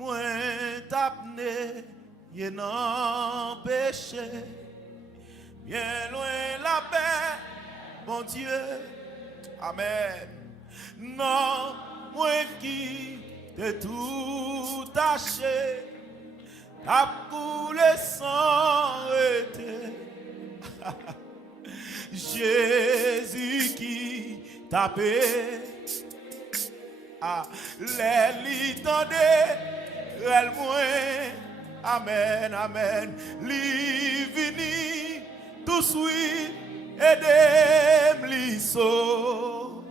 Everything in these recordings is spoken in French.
moi t'apné, y'a non péché, bien loin la paix, mon Dieu, amen. Non, moi qui t'ai tout taché, t'as coulé sans été. Jésus qui t'a payé. Ah, les tendez, elle moins, amen, amen. Li vini, tout suite, aidez li so.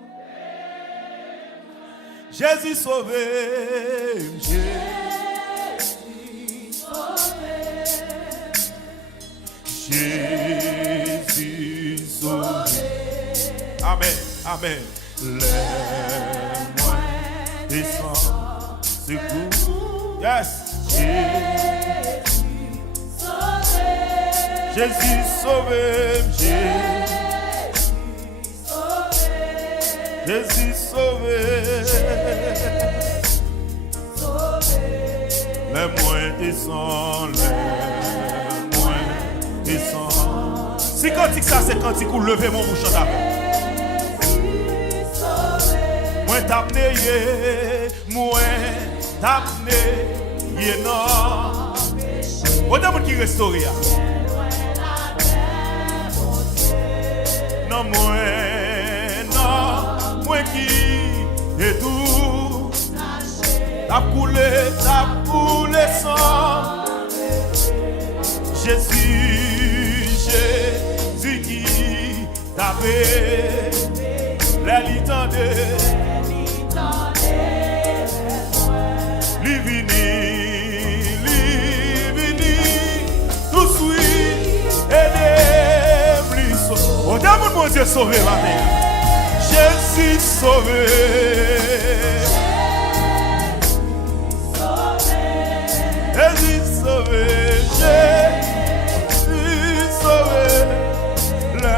Jésus sauvé, Jésus sauvé, Jésus sauvé. Amen, amen. Les descend, secours. Yes. Jésus sauvé. Jésus sauvé. Les moins descendent, les moins descendent. Si cantique ça, c'est cantique où lever mon bouchon d'avant. Moi t'apné, moi t'apné, non. On a qui restaure. Non, moi qui est tout. T'as coulé sang. Jésus qui t'avait la litande. Li vini, tout suite, aidez li sauvé. Oh, d'amour, mon Dieu, sauvé la vie. Jésus sauvé. Jésus sauvé. Jésus sauvé. Le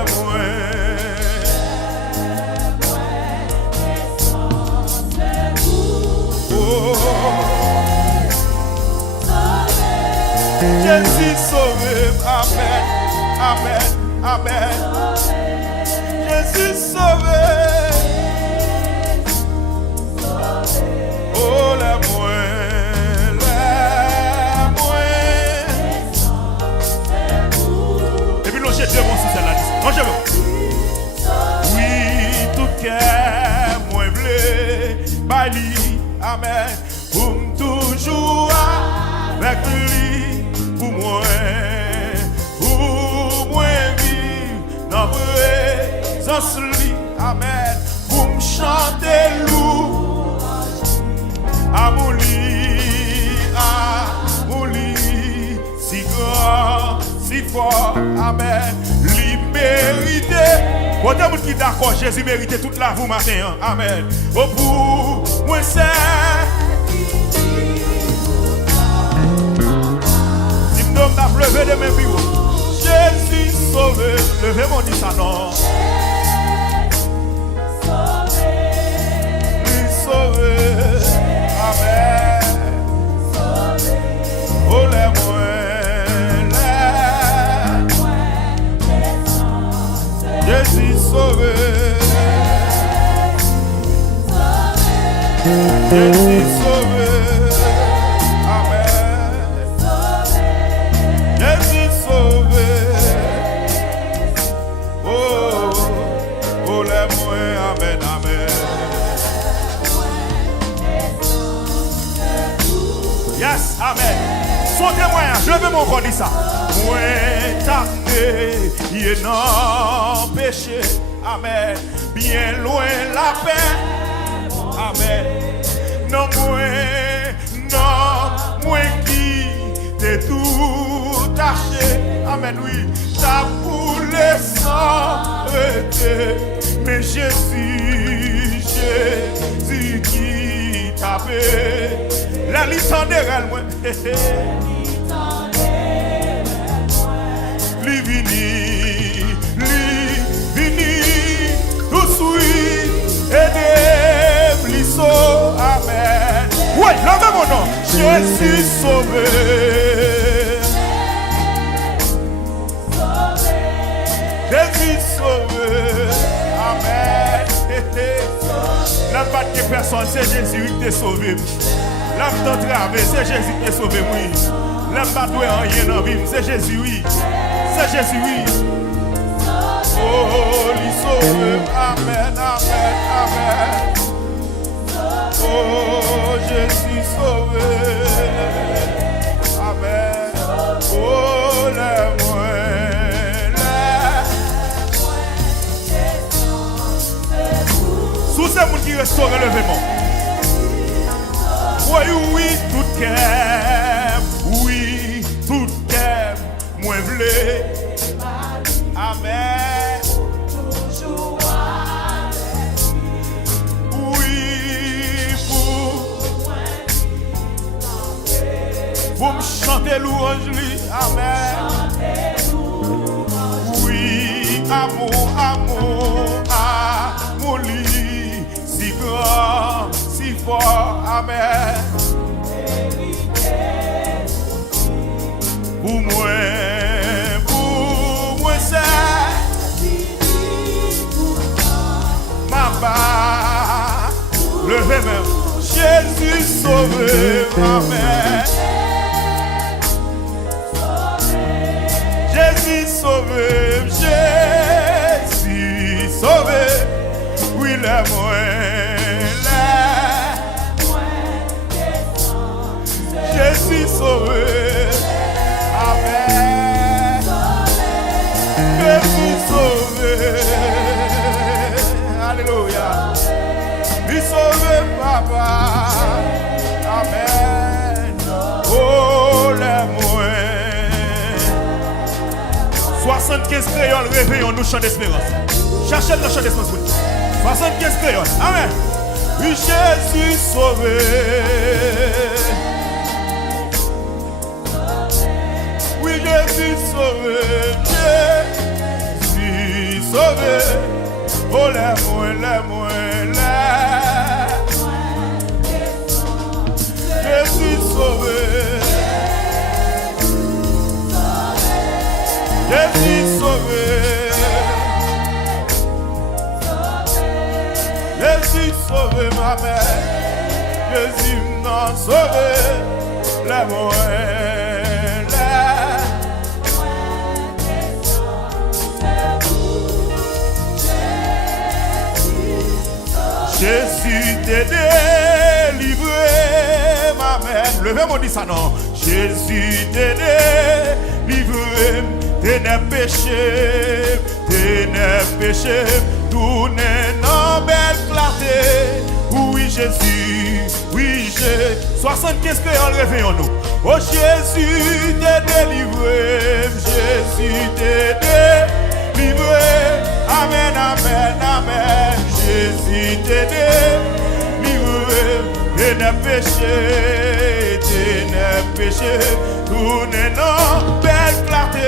Jésus sauvé, amen, amen, amen. Jésus sauvé. Oh, les moins. Et puis, l'on jette mon sous la liste. On jette. Oui, tout cœur, moi, blé, bali, amen. Pour toujours avec lui. Pour moi vivre dans présence lui, amen. Pour me chanter louange, amour si grand, si fort, amen. Lui mérité. Bon, t'as qui d'accord, Jésus mérité toute la vous matin, amen. Oh, pour moi c'est. M'a levé de mes bureaux. Jésus sauvé. Levez mon dit ça non. Jésus sauvé. Amen. Oh les moins. Jésus sauvé. Jésus sauvé. Yes, amen. Son témoignage, je veux mon corps dire ça. Moi t'apné, y'a non péché, amen. Bien loin la paix, amen. Non, moi qui t'ai tout taché, amen, oui. T'as coulé sans été, mais Jésus qui t'a fait. La litande elle moi. Li vini, tout suite, aidez li so, amen. Ouais, levez mon nom. Jésus sauvé. Jésus sauvé. Amen. La pas de personne, c'est Jésus qui t'a sauvé. L'âme d'entrave, c'est Jésus qui t'a sauvé, oui. L'âme pas de rien dans la vie, c'est Jésus, oui. C'est Jésus, oui. Oh, lui sauve. Amen, amen, amen. Oh, Jésus sauvé. Amen. Oh, les sous ces gens qui restaurent le levement. Oui, oui, tout cœur. Oui, tout cœur. Moi, v'lé. Amen. Oui, vous me chantez louange, lui. Amen. Oui, amour, amour, amour, lui. Si grand, si fort. Amen. Pour moi, c'est ma barre. Levez même. Jésus sauvé, amen. Jésus sauvé, Jésus sauvé. Oui, le Jésus sauvé. Amen. Jésus sauvé. Alléluia. Lui sauvé, papa. Amen. Oh, les moyens. 75 créoles, réveillons nous chant d'espérance. Cherchez le chant d'espérance. 75 créoles. Amen. Oui, Jésus sauvé. Oui, Jésus sauvé. Jésus sauvé. Oh, les moyens, Jésus sauvé. Jésus sauvé. Jésus sauvé ma mère. Jésus m'a sauvé. Les moyens, Jésus t'est délivré, ma mère. Levez-moi, dit ça non. Jésus t'est délivré, t'es ne péché, tout n'est non belle clarté. Oui, Jésus, oui, Jésus. 75 créoles, réveillons-nous. Oh, Jésus t'est délivré, Jésus t'est délivré. Amen, amen, amen. Jésus t'est délivré, t'es ne péché, tout n'est non belle clarté.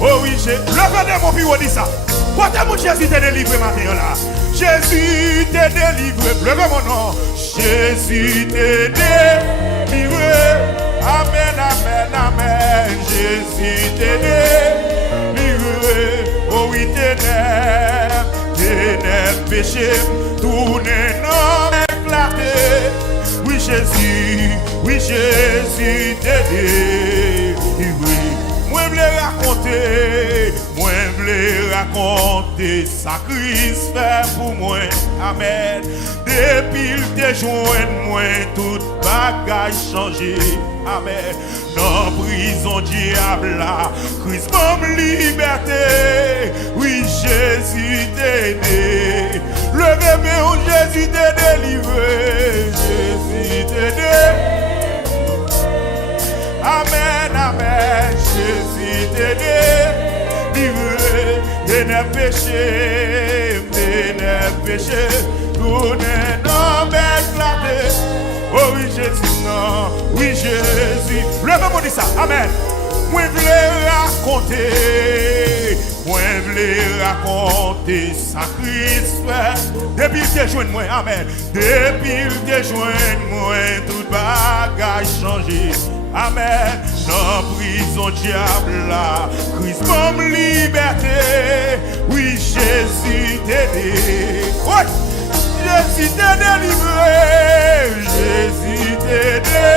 Oh oui, levez mon fils, on dit ça. Pourquoi mon Jésus t'est délivré maintenant là? Jésus t'est délivré, levez mon nom. Jésus t'est délivré. Amen, amen, amen. Jésus t'est délivré. Oh oui, t'es péché, tout n'est non éclaté. Oui, Jésus t'est délivré. Moi, je voulais raconter sa Christ fait pour moi. Amen. Depuis le déjoint, moi, tout bagage changé. Amen. Dans prison diable là, Christ m'a liberté. Oui, Jésus t'est délivré. Levez-moi, Jésus t'est délivré. Jésus t'est délivré. Amen, amen. Jésus t'est délivré. T'es ne péché, tout n'est non éclaté. Oh oui, Jésus, non, oui, Jésus. Levez-moi dit ça, amen. Moi, je voulais raconter moi voulais raconter sa Christ. Depuis que tu moi, amen. Depuis que tu moi, tout bagage changé. Amen. Dans prison diable là, Christ comme liberté. Oui, Jésus t'aidé. Ouais. Jésus t'est délivré. Jésus t'est délivré.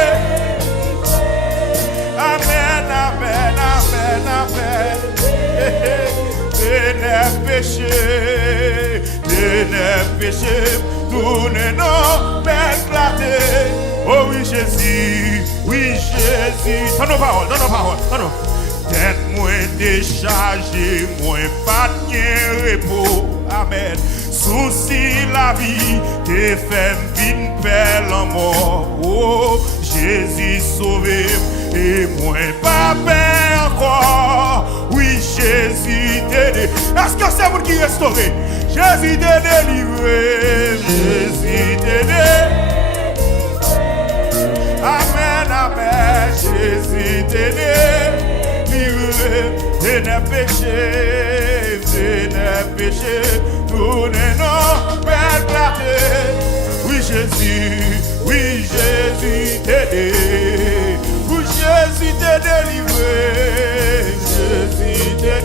Amen, amen, amen, amen. Des péchés, tournez nos éclatés. Oh oui, Jésus, dans nos paroles, non. Tête moins déchargée, moins pas de repos. Amen. Souci la vie, t'es fait vine belle en mort. Oh, Jésus sauvé, et moins pas peur encore. Oui, Jésus t'est délivré. Est-ce que c'est vous qui restaurez? Jésus t'est délivré. Jésus t'est délivré. Amen, amen. Jésus t'est délivré. T'es péché, tournez nos belles clartés. Oui, Jésus t'est délivré. Oui, Jésus t'est délivré. Jésus t'est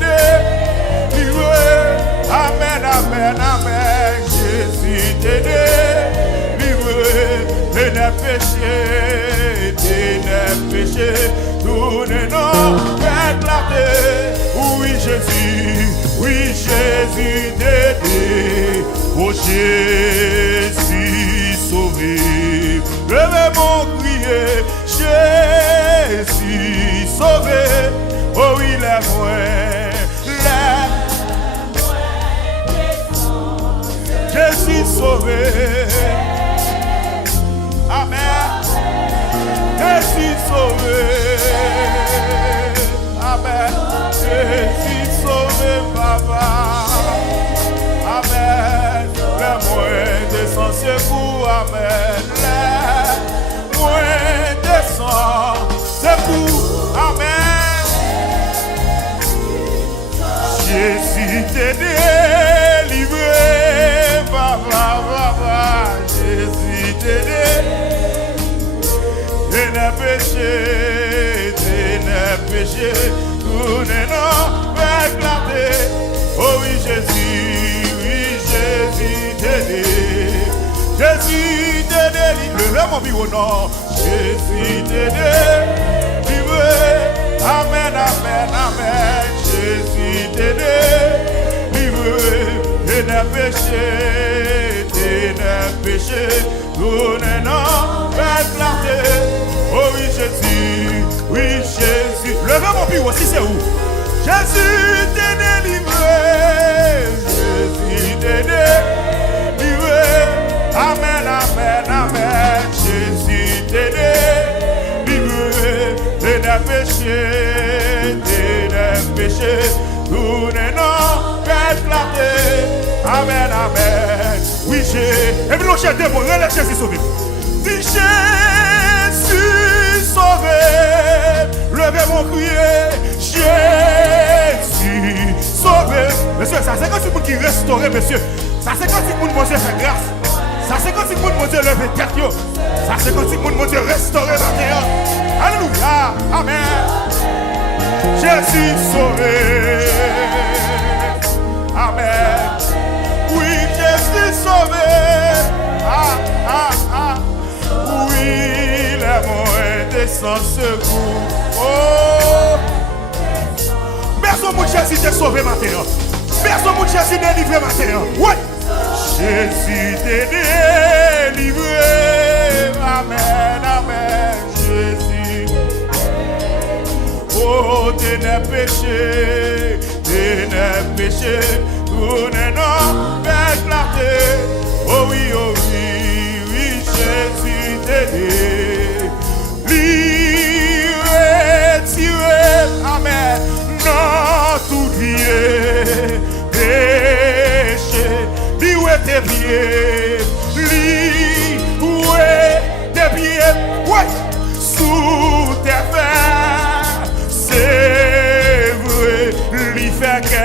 délivré. Amen, amen, amen. Jésus t'est délivré. T'es péché, tournez nos belles clartés. Oui, Jésus t'est délivré. Oh, Jésus sauvé. Levez mon crier, Jésus sauvé. Oh, il est moins, Jésus sauvé. Amen. Jésus sauvé. Amen. Jésus sauvé, papa. Amen. Les moins descend secours. Amen. Les moins descend secours. Amen. Jésus t'est délivré. Papa. Jésus t'est délivré. T'es péché. Tournez nos éclatés. Oh oui, Jésus t'est délivré. Jésus t'est délivré. Levez mon bureau, non. Jésus t'est délivré. Amen, amen, amen. Jésus t'est délivré. T'es péché. Tournez nos éclatés. Oh oui, Jésus. Levez mon bureau, si c'est où? Jésus t'est délivré. Jésus t'est délivré. Amen, amen, amen. Jésus t'est délivré. T'es péché. Tournez nos éclatés. Amen, amen. Oui, et puis l'on cherche des mots. Relève Jésus sauvé. Dis Jésus sauvé. Levez mon crier. Jésus sauvé. Monsieur, ça c'est quand c'est pour qui restaurer, monsieur. Ça c'est quand c'est pour mon Dieu fait grâce. Ça c'est quand c'est pour mon Dieu lever tête. Ça c'est quand c'est pour mon Dieu restaurer la terre. Alléluia. Amen. Jésus sauvé. Amen. Oui, Jésus sauvé. Oui, les moins descend secours. Oh. Personne mon Jésus t'est sauvé matin. Personne mon Jésus t'est délivré matin. Oui. Jésus t'est délivré. Amen, amen. Jésus. Oh, t'es péché. Tournez nos éclatés. Oh oui, Jésus t'est délivré. Tiré, amen. Non, tout lié. Péché, lié tes pieds. Lié tes pieds. Ouais, sous tes fers. C'est vrai, lui fait que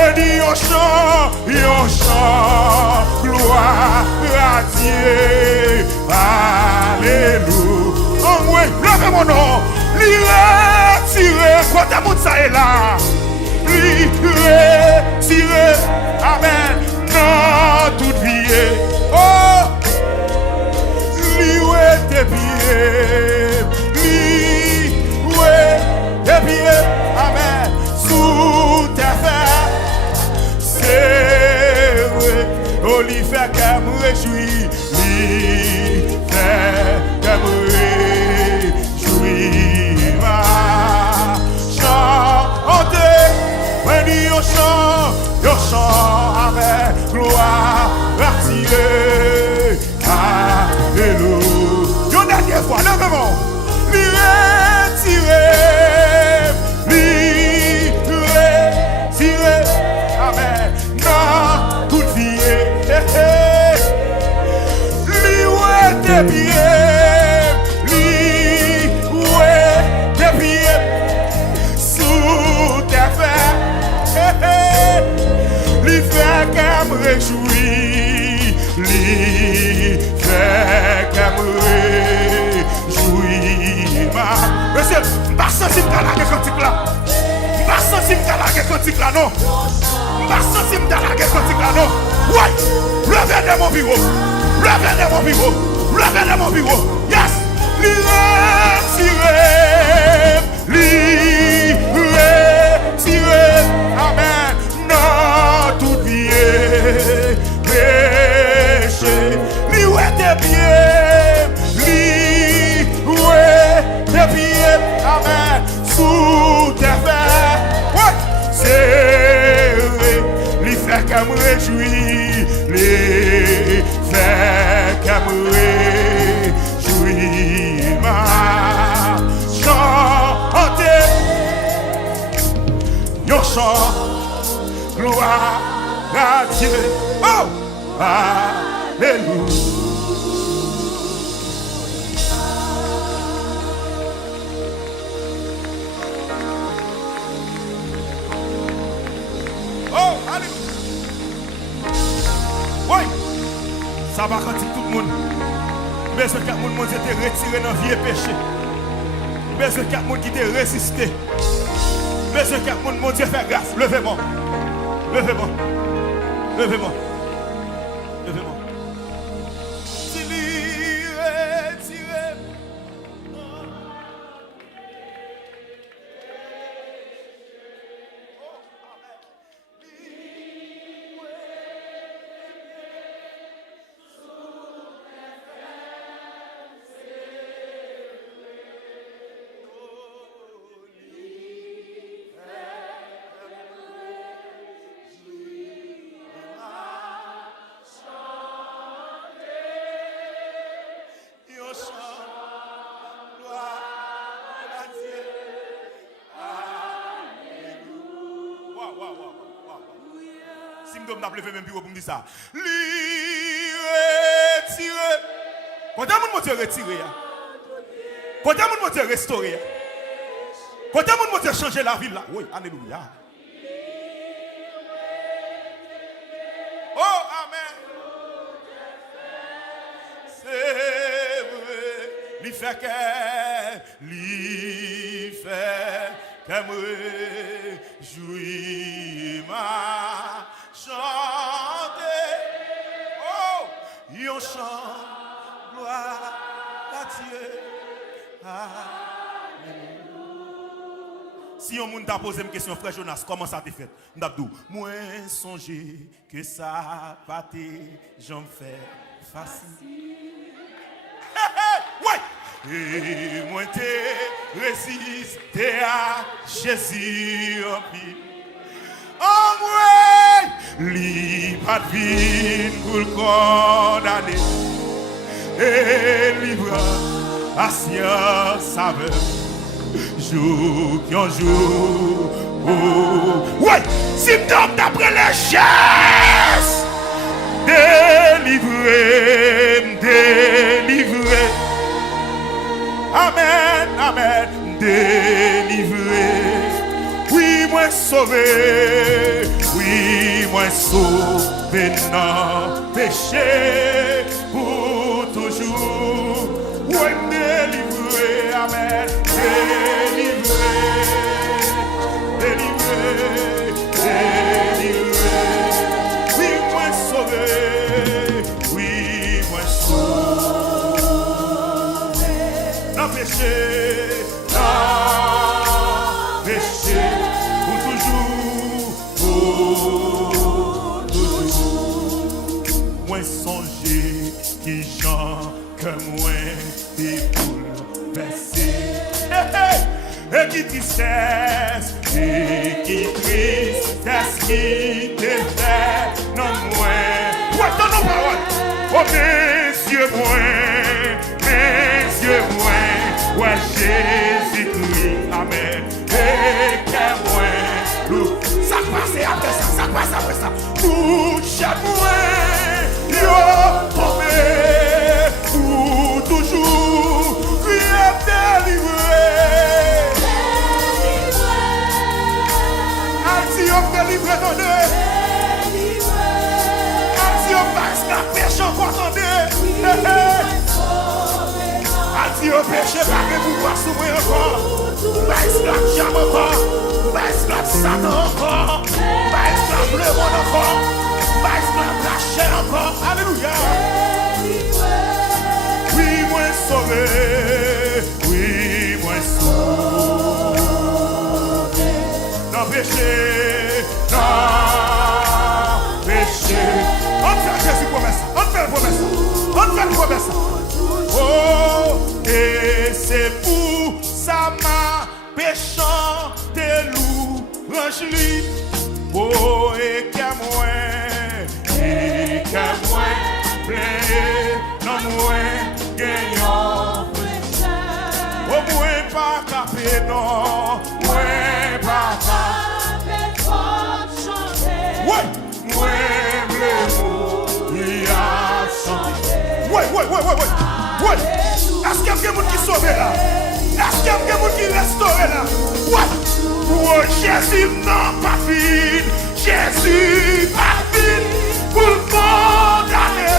on dit on chant, gloire à Dieu. Alléluia. Oh oui, levez mon nom. Tirez, quand ta monde ça est là. Tirez, amen. Non, toute vie. Oh, lioué tes pieds. Lioué tes pieds, amen. Sous tes fers, c'est vrai. Oh, l'y fait qu'elle me réjouit. L'y fait qu'elle me réjouit. Ma chante, when you chant, amen. Gloire à Dieu. Alléluia. Une dernière fois, levez-moi. Tirez, amen. Non, toute vie. Lioué tes pieds, sous tes fers. Li fait qu'elle me réjouit, li fait qu'elle me réjouit. Monsieur, pas sentir que la cantique là. Pas sentir que la cantique là, non. Pas sentir que la cantique là, non. Ouais, levez de mon bureau. Levez de mon bureau. Levez de mon bureau. Yes. Li retirez. Amen. Non, tout bien. Péché. Li oué tes pieds. Tes pieds. Amen. Sous tes fers. Ouais. C'est vrai. Li fait qu'elle me réjouit. Li fait qu'elle me réjouit. Ma chante. Yo chant. Gloire à Dieu. Oh! Alléluia. Oh, alléluia. Oui. Ça va quand tout le monde. Mais ce qu'il y a des gens qui étaient retirés dans le vieux péché. Mais ce qu'il y a des gens qui étaient résistés. Mais ce qu'il y a des gens qui fait grâce. Levez-moi. Levez-moi. Levez-moi. Levez-moi. Tirez. Si je dois me même bureau pour me dire ça. Retirez. Quand est-ce que vous retirez? Quand est-ce que vous restaurer? Quand est-ce que vous changer la ville là? Oui, alléluia. Oh, amen. C'est vrai. Lui fait qu'elle me jouit ma chante. Oh, yon chante gloire à Dieu. Si on t'a posé une question, frère Jonas, comment ça t'est fait? M'dabdou, moi songer que ça pas tes jambes fait facile. Ouais. Et moi t'ai résisté à Jésus en pile. Oh moi, li pas de vie pour le condamner. Et livre à science saveur. Jour qui en jour. Ouais, symptôme d'après les chaises. Délivré. Amen, délivré. Oui, moi sauvé. Oui, moi sauvé dans péché pour toujours. Ouais, délivré, amen, délivré, délivré, délivré. Oui, moi sauvé, oui, moi sauvé. Dans péché, dans péché pour toujours, pour toujours. Moi songer qui chante comme moi et bouleversé. Et qui tristesse, et qui tristesse qui te fait non moins. Ouais, dans nos paroles. Oh, mes yeux moins, ouais, Jésus-Christ, amen. Et que moi, ça passe après ça, ça passe après ça. Touche moi, yo, tombé, pour toujours, lui est délivré. Si on peut livrer dans deux, si on passe la pêche encore dans deux, si on pêche pas que vous pouvez s'ouvrir encore, pas esclave jam encore, pas esclave Satan encore, pas esclave le monde encore, pas esclave la chair encore, alléluia. Oui, moi sauvé, oui, moi sauvé, non péché, non péché. On fait Jésus promesse, on fait la promesse, on fait la promesse. Oh, et c'est pour ça ma péchant des louanges lui. Oh, et qu'à moi, plein, non moins gagnant. Oh, moi pas capé, non, moi pas capé. Ouais, moi il a chanté. Ouais. Est-ce qu'il y a quelqu'un qui sauve là? Est-ce qu'il y a quelqu'un qui restaure là? Ouais. Oh, Jésus non pas fini. Jésus pas fini pour le condamner.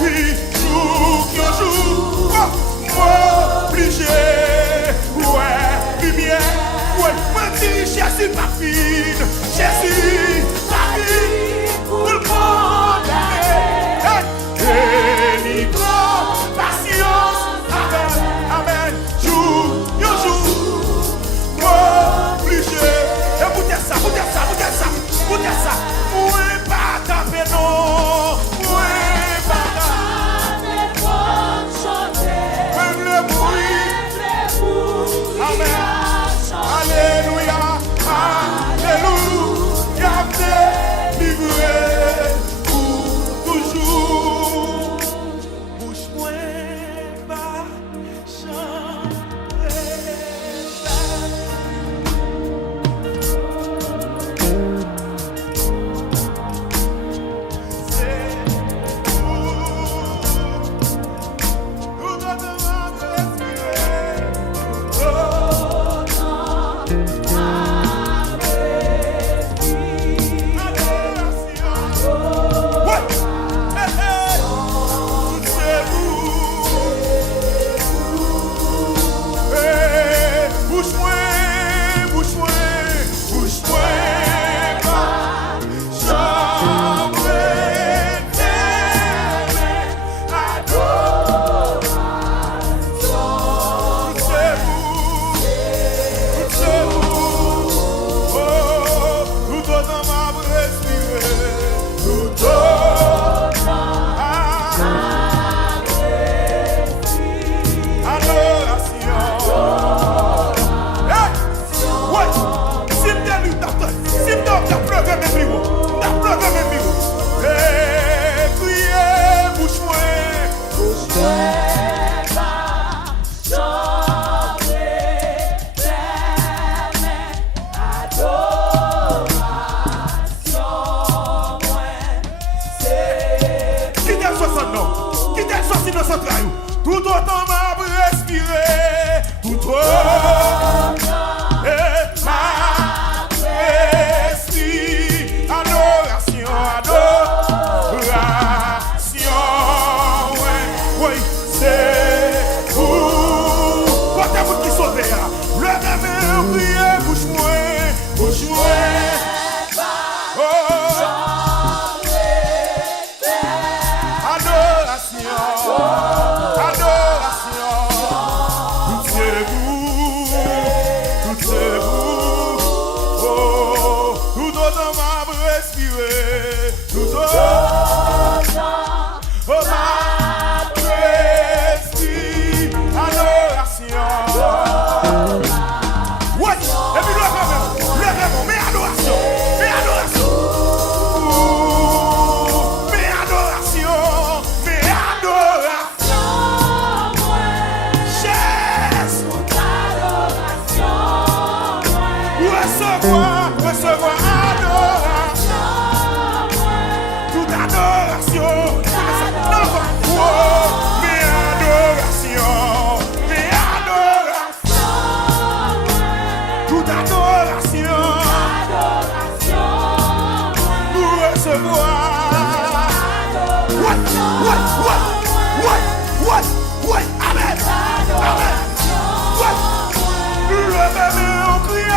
Oui, jour, moi obligé. Ouais, lumière. Ouais, moi dis Jésus pas fini. Jésus pas fini pour le condamner. Délivrant, patience, amen, amen. Jour,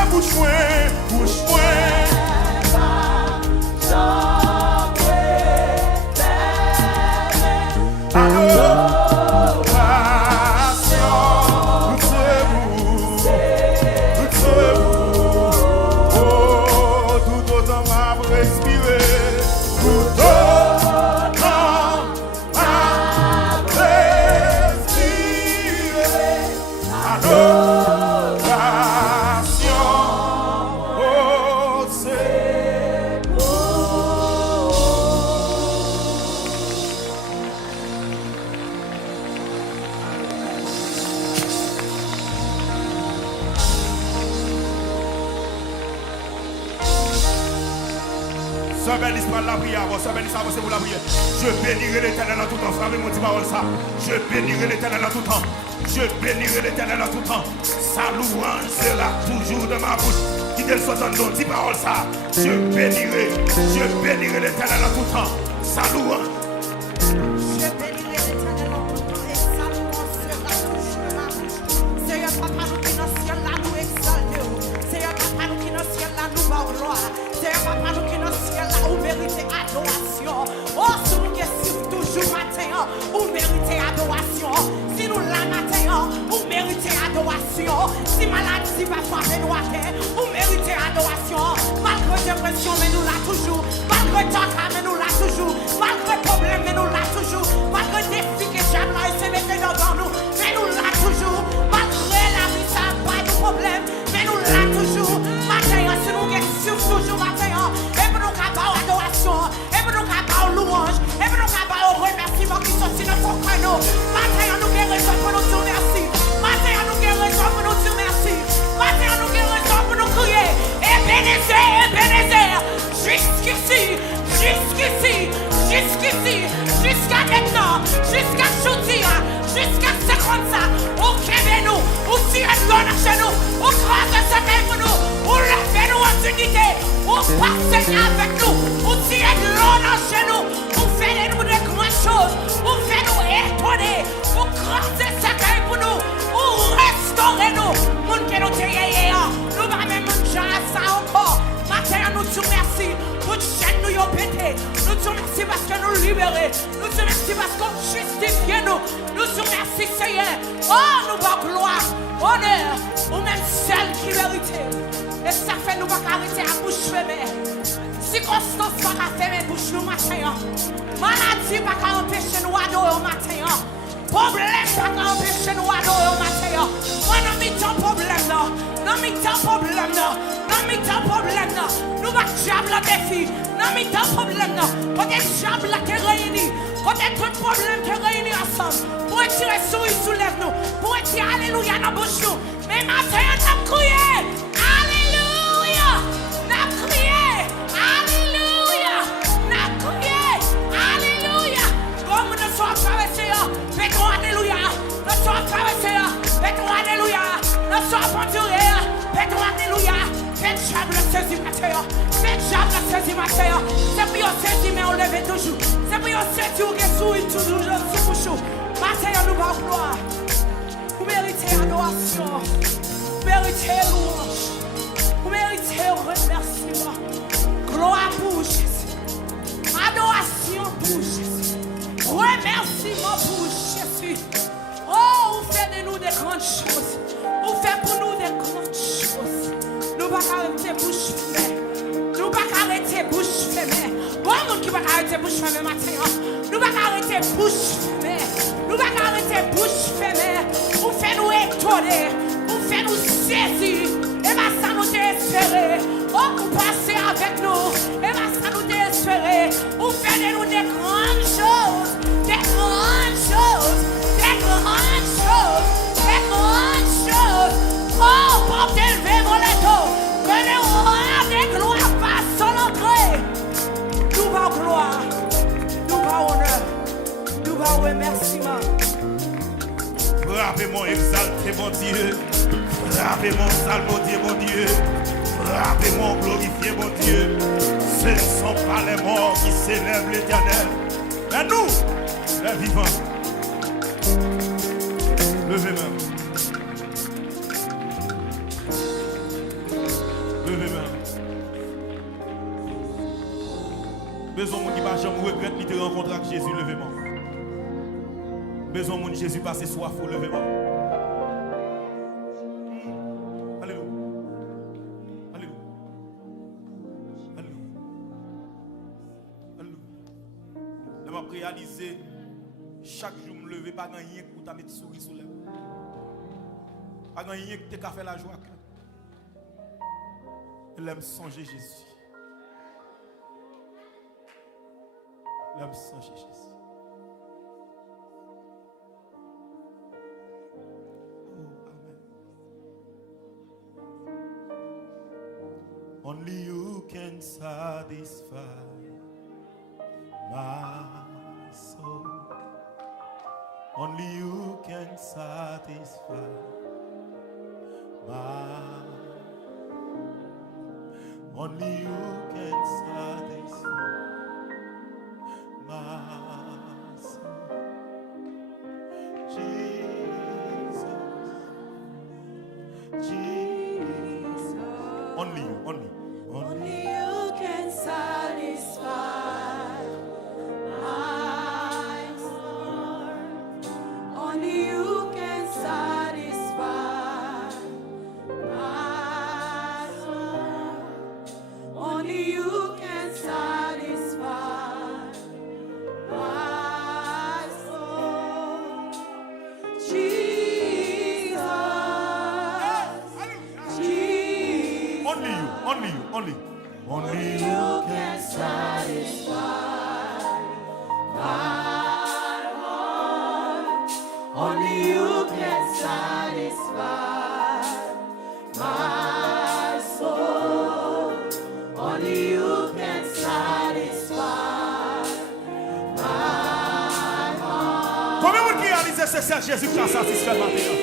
bouche moins. Je bénirai l'Éternel en tout temps. Frappez mon petit parole ça. Je bénirai l'Éternel en tout temps. Je bénirai l'Éternel en tout temps. Sa louange sera toujours dans ma bouche. Qui qu'elle soit dans nos petites paroles ça. Je bénirai l'Éternel en tout temps. Sa louange. Je bénirai l'Éternel en tout temps et sa louange sera toujours dans ma bouche. Seigneur papa nous qui dans le ciel là nous exaltons. Seigneur papa nous qui dans le ciel là nous bas gloire. Seigneur papa nous qui dans le ciel là où méritez adoration. Oh, si nous guessons toujours matin, ou méritez adoration. Si nous la matin, ou méritez adoration. Si maladie va frapper nous à terre, ou méritez adoration. Malgré dépression, mais nous l'a toujours. Malgré tata, mais nous l'a toujours. Malgré problème, mais nous l'a toujours. Malgré défi que jamais se mettait devant nous, mais nous l'a toujours. Malgré la vie, ça pas de problème, mais nous l'a toujours. Matin, si nous guessons toujours matin, et pour nous capables adoration. Louange, et nous avons remerciement qui sont sur notre créneau. Maintenant, nous avons raison pour nous dire merci. Maintenant, nous avons raison pour nous dire merci. Maintenant, nous avons raison pour nous crier. Ebenezer, jusqu'ici, jusqu'à maintenant, jusqu'à jeudi, jusqu'à 50 ans, au Québec, nous, au Sierra chez nous, au grand de ce pour nous, au levez-nous en unité, au passez avec nous, au Sierra chez nous. Faites-nous de grandes choses, vous faites-nous étonner, vous grandez ce caille pour nous, vous restaurez-nous, nous qui nous taillons, nous va même nous ça encore. Matin, nous te remercions, pour chaîne nous y pété, nous te remercions parce que nous libérons, nous te remercions parce qu'on justifie nous te remercions Seigneur, oh nous va gloire, honneur, ou même celle qui mérite, et ça fait nous pas arrêter à bouche fermée. Circonstance pas qu'à fermer bouche nous matin. Maladie pas qu'à empêcher nous adorer au matin. Problème pas qu'à empêcher nous adorer au matin. Moi non mis ton problème non. Non mis ton problème non. Non mis ton problème non. Nous va diable le défi. Non mis ton problème non. Quand est diable qui réunit. Quand est tout problème qui réunit ensemble. Pour retirer souris soulève nous. Pour retirer alléluia dans bouche nous. Mais matin on a crié. Alléluia. On a crié. Fais-toi alléluia, ne sois traversé, fais-toi alléluia, ne sois aventuré, fais-toi alléluia, fais diable saisi matin, fais diable saisi matin, c'est pour y saisi mais on lève toujours, c'est pour y saisi ou que souille toujours sous bouchou, matin nous va gloire, vous méritez adoration, vous méritez louange, vous méritez remerciement, gloire pour Jésus, adoration pour Jésus. Remerciement pour Jésus. Oh, vous faites de nous des grandes choses. Vous faites pour nous des grandes choses. Nous ne pouvons pas arrêter bouche fermée. Nous ne pouvons pas arrêter bouche fermée. Bon, monde qui ne peut pas arrêter bouche fermée matin. Nous ne pouvons pas arrêter bouche fermée. Nous ne pouvons pas arrêter bouche fermée. Vous faites nous étonner. Vous faites nous saisir. Et bien ça nous désespérer. Oh, vous passez avec nous. Et bien ça nous désespérer. Vous faites de nous des grandes choses. Des grandes choses, des grandes choses, des grandes choses. Oh, pour t'élever mon leto, que le roi des gloires passe son entrée. Nous va gloire, nous va honneur, nous va remerciement. Frappez-moi, exaltez mon Dieu. Frappez-moi, salmodier mon Dieu. Frappez-moi, glorifiez mon Dieu. Ce ne sont pas les morts qui célèbrent l'Éternel, mais nous, les vivants. Levez-moi. Besoin de monde qui va jamais regretter de rencontrer avec Jésus, levez-moi. Besoin de monde Jésus passer soif, levez-moi. Alléluia. Alléluia. Alléluia. Alléluia. Je vais réaliser chaque jour me lever pas rien pour ta mettre souris sur les. Pas rien que tu as fait la joie. Elle aime songer Jésus. Elle aime songer Jésus. Oh, amen. Only you can satisfy my soul. Only you can satisfy only you can satisfy my soul. Jesus. Only you, only you can satisfy my soul. Only you can satisfy my soul. Only you can satisfy my soul. Jesus. Jesus. Only you can satisfy my heart. Only you can satisfy my soul. Only you can satisfy my heart. Combien de monde qui réalise c'est ça Jésus qui a satisfait maintenant?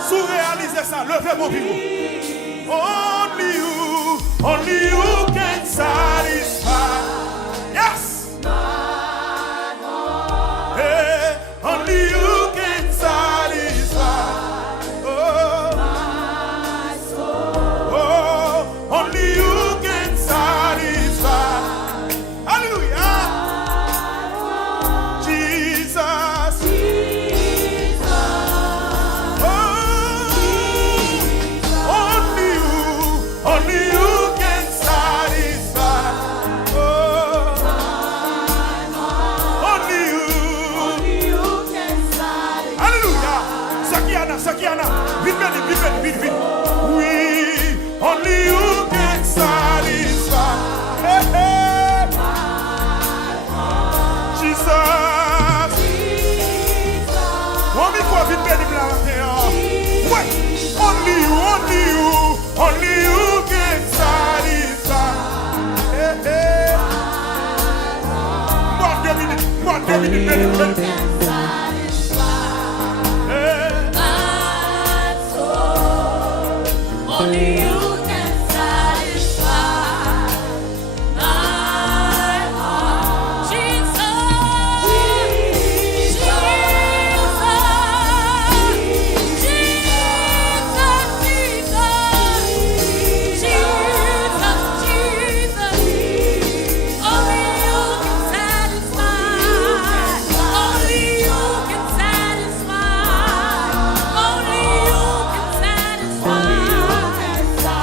Sous réaliser ça, levez mon bureau. Only you can satisfy. Yes. Hey, only you can satisfy. My soul. Oh, only you can satisfy. Hallelujah. Jesus. Only you can satisfy. Oh, only you can satisfy. Hallelujah. Sakiana. Vite. Oui, only you can satisfy. Hey. Jesus. On me quoi vite ouais. Only you can satisfy. Hey. Moi, 2 minutes. Only you can satisfy my heart. Only you can satisfy.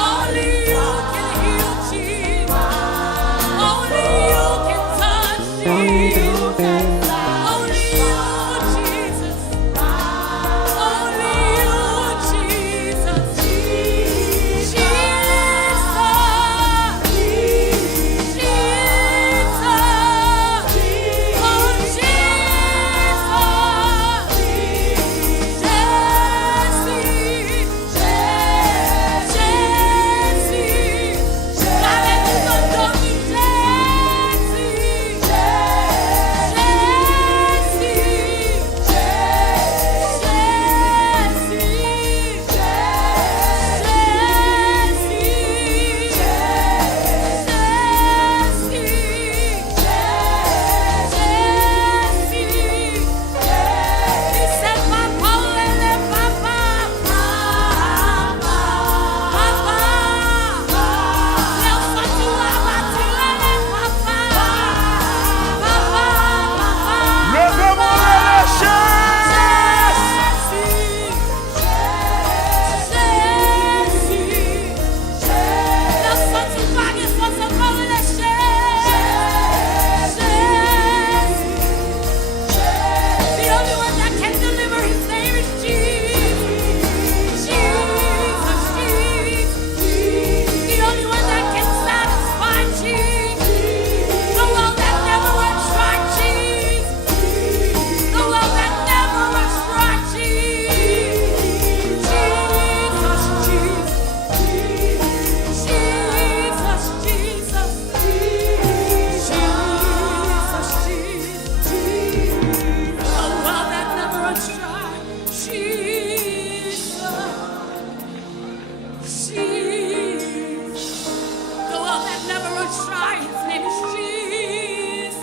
Jesus. The well that never runs dry, his name is Jesus.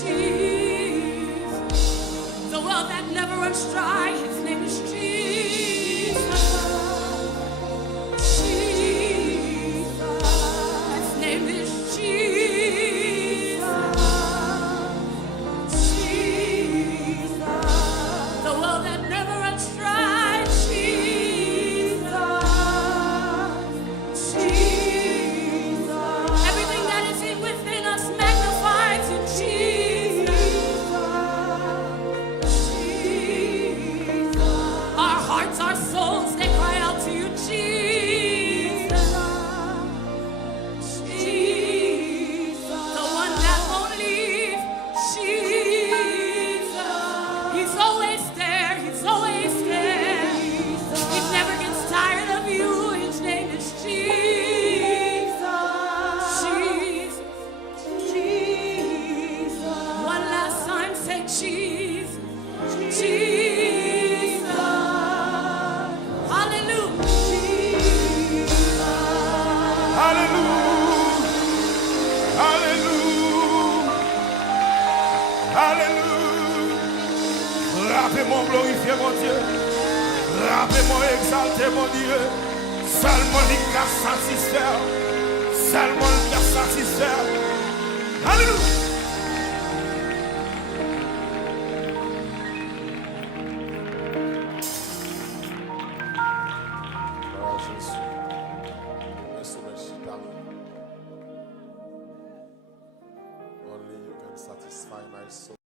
Jesus. The well that never runs dry, his name is Jesus. Jesus. His name is Jesus. Jesus. The well that never runs dry, Jesus. Jesus. Everything that is within us magnifies you, Jesus. Jesus. Our hearts, our souls, they cry out to you, Jesus. Jesus. The one that won't leave, Jesus. He's always there, he's always there. He never gets tired of you, his name is Jesus. Jesus. Jesus. One last time, say Jesus. Jesus. Hallelujah. Hallelujah. Hallelujah. Hallelujah. Rappelez-moi glorifier mon Dieu. Rappelez-moi exalter mon Dieu. Seulement lui qui a satisfaire. Seulement lui qui a satisfaire. Alléluia. Oh, Jésus. Merci, merci, darling. Only you can satisfy my soul.